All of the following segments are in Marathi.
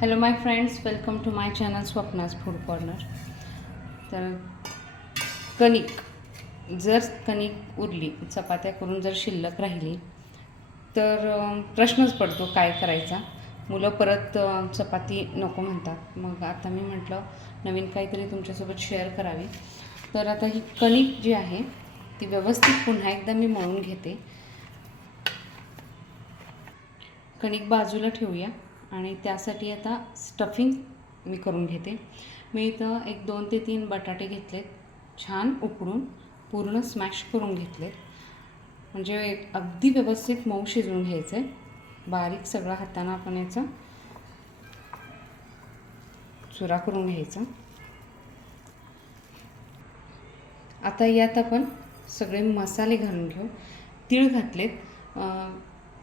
Hello my friends welcome to my channel Swapna's food corner तर कणिक जर कणिक उरली चपात्या करून जर शिल्लक राहिली तर प्रश्नच पडतो काय करायचा. मुलं परत चपाती नको म्हणतात. मग आता मी म्हटलं नवीन काहीतरी तुमच्यासोबत शेअर करावी. तर आता ही कणिक जी आहे ती व्यवस्थित पुन्हा एकदा मी मळून घेते. कणिक बाजूला ठेवूया. आणि त्यासाठी आता स्टफिंग मी करून घेते. मी इथं एक दोन ते तीन बटाटे घेतलेत. छान उकडून पूर्ण स्मॅश करून घेतलेत. म्हणजे अगदी व्यवस्थित मऊ शिजवून घ्यायचं आहे बारीक सगळं हातानं आपण याचा चुरा करून घ्यायचा. आता यात आपण सगळे मसाले घालून घेऊ. तीळ घातलेत.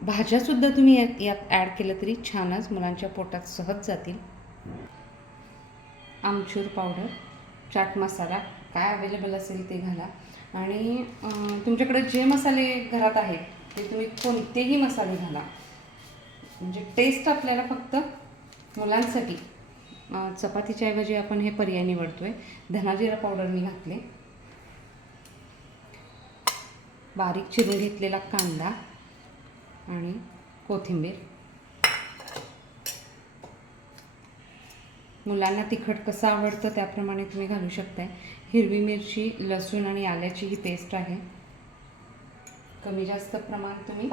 भाज्यासुद्धा तुम्ही यात यात ॲड केलं तरी छानच मुलांच्या पोटात सहज जातील. आमचूर पावडर चाट मसाला काय अवेलेबल असेल ते घाला. आणि तुमच्याकडे जे मसाले घरात आहेत ते तुम्ही कोणतेही मसाले घाला. म्हणजे टेस्ट आपल्याला फक्त मुलांसाठी. चपातीच्या ऐवजी आपण हे पर्याय निवडतो आहे धनाजिरा पावडर मी घातले. बारीक चिरून घेतलेला कांदा. आणि कोथिंबीर. मुलांना तिखट कसं आवडतं त्याप्रमाणे तुम्ही घालू शकताय. हिरवी मिरची लसूण आणि आल्याची ही पेस्ट आहे. कमी जास्त प्रमाण तुम्ही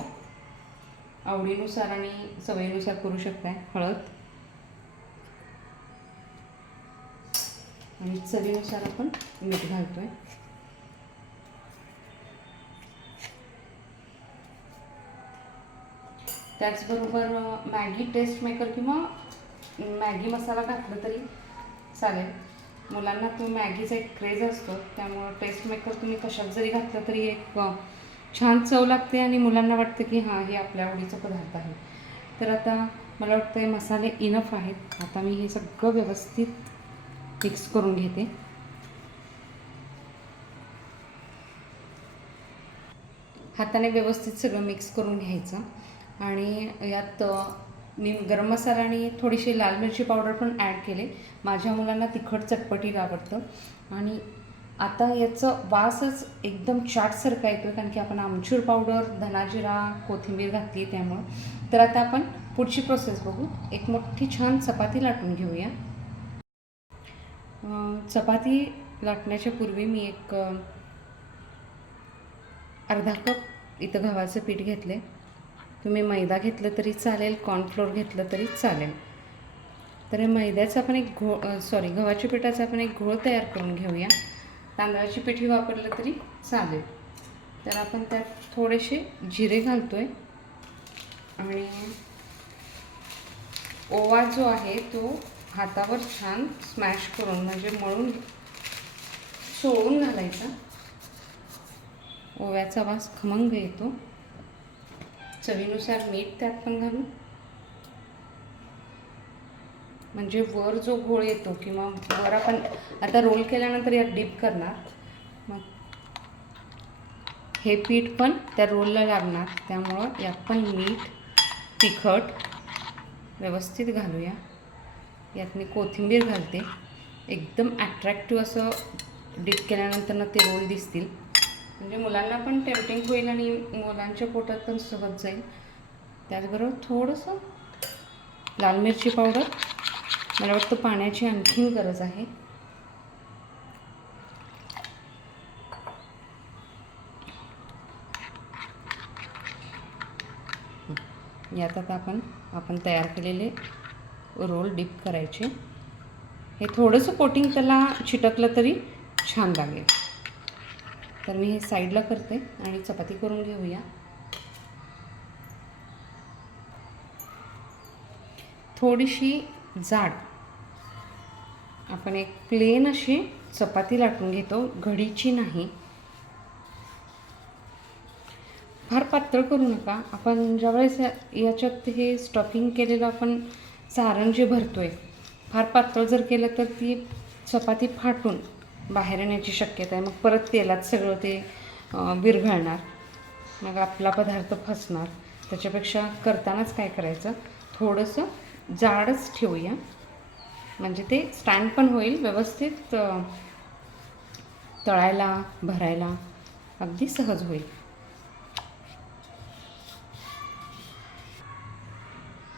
आवडीनुसार आणि सवयीनुसार करू शकताय. हळद. आणि चवीनुसार आपण मीठ घालतोय. त्याचबरोबर मॅगी टेस्ट मेकर किंवा मॅगी मसाला घातला तरी चालेल. मुलांना तो मॅगीचा एक क्रेज असतो. त्यामुळं टेस्ट मेकर तुम्ही कशात जरी घातलं तरी एक छान चव लागते आणि मुलांना वाटतं की हां हे आपल्या आवडीचा पदार्थ आहे. तर आता मला वाटतं हे मसाले इनफ आहेत. आता मी हे सगळं व्यवस्थित मिक्स करून घेते. हाताने व्यवस्थित सगळं मिक्स करून घ्यायचं. आणि यात मी गरम मसाला आणि थोडीशी लाल मिरची पावडर पण ॲड केले. माझ्या मुलांना तिखट चटपटीत आवडतं. आणि आता याचं वासच एकदम चाटसारखा येतो कारण की आपण आमचूर पावडर धनाजिरा कोथिंबीर घातली त्यामुळं. तर आता आपण पुढची प्रोसेस बघू. एक मोठी छान चपाती लाटून घेऊया. चपाती लाटण्याच्या पूर्वी मी एक अर्धा कप इथं गव्हाचं पीठ घेतले तुम्ही मैदा घेतलं तरी चालेल कॉर्नफ्लोअर घेतलं तरी चालेल. तर मैद्याचा आपण एक घोळ सॉरी गव्हाच्या पिठाचा आपण एक घोळ तयार करून घेऊया. तांदळाची पिठी वापरलं तरी चालेल. तर आपण त्यात थोडेसे जिरे घालतो आहे आणि ओवा जो आहे तो हातावर छान स्मॅश करून म्हणजे मळून सोळून घालायचा. ओव्याचा वास खमंग येतो. चवीनुसार मीठ त्यात पण घालू. म्हणजे वर जो घोळ येतो किंवा वर आपण आता रोल केल्यानंतर यात डीप करणार. मग हे पीठ पण त्या रोलला लागणार. त्यामुळं यात पण मीठ तिखट व्यवस्थित घालूया. यात मी कोथिंबीर घालते. एकदम ॲट्रॅक्टिव्ह असं डीप केल्यानंतर ना ते रोल दिसतील. म्हणजे मुलांना पण टेम्पटिंग होईल आणि मुलांच्या पोटात पण सहज जाईल. त्याचबरोबर थोडंसं लाल मिरची पावडर. मला वाटतं पाण्याची आणखीन गरज आहे. यात आता आपण आपण तयार केलेले रोल डिप करायचे. हे थोडंसं कोटिंग त्याला चिटकलं तरी छान लागेल. तर मी हे साईडला करते आणि चपाती करून घेऊया. थोडीशी जाड. आपण एक प्लेन अशी चपाती लाटून घेतो घडीची नाही. फार पातळ करू नका. आपण ज्यावेळेस याच्यात हे स्टफिंग केलेलं आपण सारण जे भरतो आहे फार पातळ जर केलं तर ती चपाती फाटून बाहेर येण्याची शक्यता आहे. मग परत तेलात सगळं ते विरघळणार मग आपला पदार्थ फसणार. त्याच्यापेक्षा करतानाच काय करायचं? थोडंसं जाडच ठेवूया. म्हणजे ते स्टँड पण होईल व्यवस्थित तळायला भरायला. अगदी सहज होईल.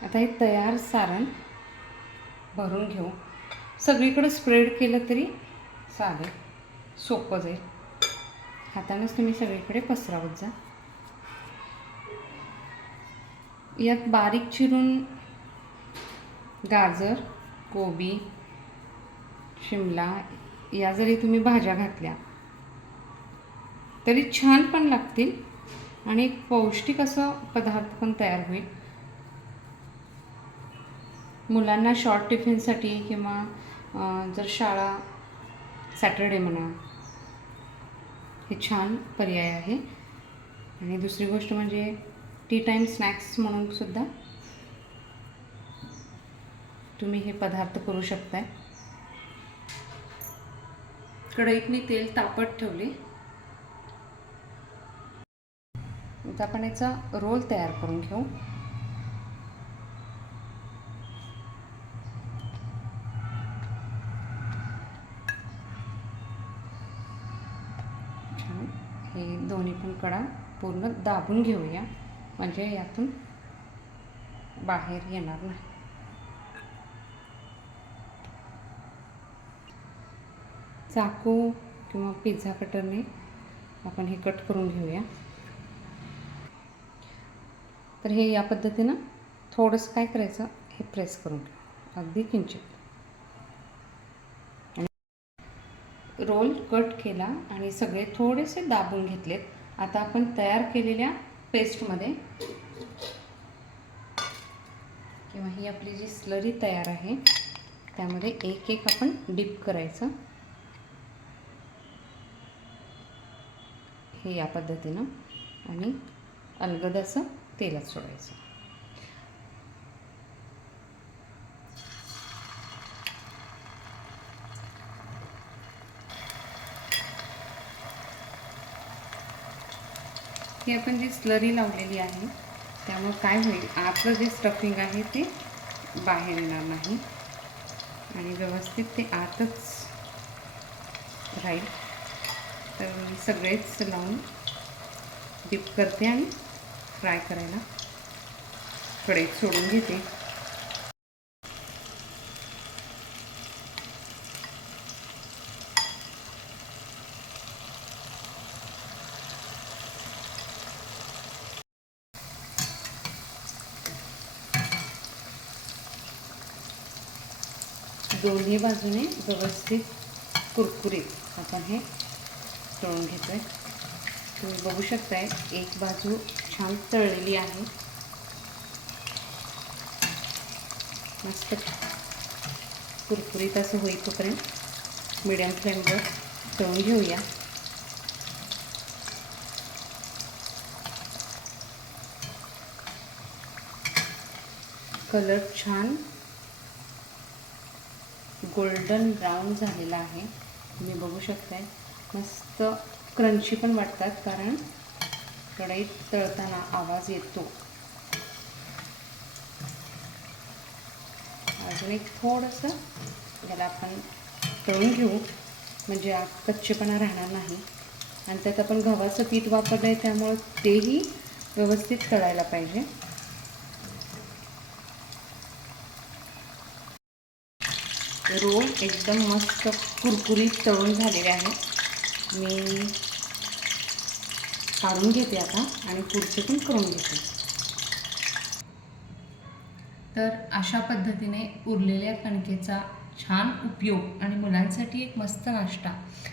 आता हे तयार सारण भरून घेऊ. सगळीकडे स्प्रेड केलं तरी चालेल. सोपं जाईल. हातानंच तुम्ही सगळीकडे पसरावत जा. यात बारीक चिरून गाजर कोबी शिमला या जरी तुम्ही भाज्या घातल्या तरी छान पण लागतील आणि एक पौष्टिक असं पदार्थ पण तयार होईल. मुलांना शॉर्ट टिफिनसाठी किंवा जर शाळा सॅटरडे म्हणा. हे छान पर्याय आहे. आणि दुसरी गोष्ट म्हणजे टी टाईम स्नॅक्स म्हणून सुद्धा तुम्ही हे पदार्थ करू शकताय. कढईत मी तेल तापत ठेवले. आता आपण याचा रोल तयार करून घेऊ. आपण कडा पूर्ण दाबून घेऊया. म्हणजे यातून बाहेर येणार नाही. चाकू किंवा पिझ्झा कटरने आपण हे कट करून घेऊया. तर हे या पद्धतीनं थोडंसं काय करायचं हे प्रेस करून घ्या. अगदी किंचित. रोल कट केला आणि सगळे थोडेसे दाबून घेतलेत. आता आपण तयार केलेल्या पेस्टमध्ये किंवा ही आपली जी स्लरी तयार आहे त्यामध्ये एक एक आपण डिप करायचं. हे या पद्धतीनं आणि अलगद असं तेलात सोडायचं. ही आपण जी स्लरी लावलेली आहे त्यामुळं काय होईल? आतलं जे स्टफिंग आहे ते बाहेर येणार नाही. आणि व्यवस्थित ते आतच राहील. तर मी सगळेच लावून डिप करते आणि फ्राय करायला. कढईत सोडून घेते. दोन्ही बाजूने व्यवस्थित कुरकुरीत आपण हे तळून घेतो आहे तुम्ही बघू शकताय एक बाजू छान तळलेली आहे. मस्त कुरकुरीत असं होईपर्यंत मिडियम फ्लेमवर तळून घेऊया. कलर छान गोल्डन ब्राऊन झालेला आहे. तुम्ही बघू शकताय मस्त क्रंची पण वाटतात कारण कढईत तळताना आवाज येतो. अजून एक थोडंसं याला आपण तळून घेऊ. म्हणजे आग कच्चेपणा राहणार नाही. आणि त्यात आपण गव्हाचं पीठ वापरलं आहे त्यामुळं तेही व्यवस्थित तळायला पाहिजे. रोल एकदम मस्त कुरकुरीत तळून झालेले आहे. मी काढून घेते आता आणि पुढचे पण करून घेते. तर अशा पद्धतीने उरलेल्या कणकेचा छान उपयोग आणि मुलांसाठी एक मस्त नाश्ता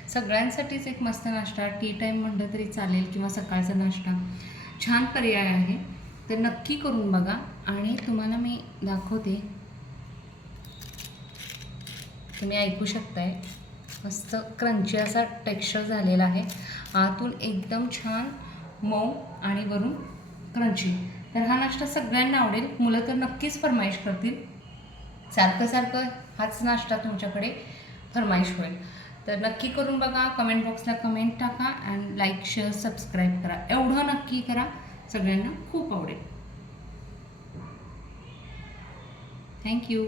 सगळ्यांसाठीच एक मस्त नाश्ता टी टाईम म्हटलं तरी चालेल किंवा सकाळचा नाश्ता छान पर्याय आहे. तर नक्की करून बघा आणि तुम्हाला मी दाखवते तुम्ही ऐकू शकताय. मस्त क्रंची असा टेक्स्चर झालेला आहे. आतून एकदम छान मऊ आणि वरून क्रंची. तर हा नाश्ता सगळ्यांना आवडेल. मुलं तर नक्कीच फरमाईश करतील. सारखं सारखं हाच नाश्ता तुमच्याकडे फरमाईश होईल. तर नक्की करून बघा. कमेंट बॉक्सला कमेंट टाका अँड लाईक शेअर सबस्क्राईब करा. एवढं नक्की करा. सगळ्यांना खूप आवडेल. थँक्यू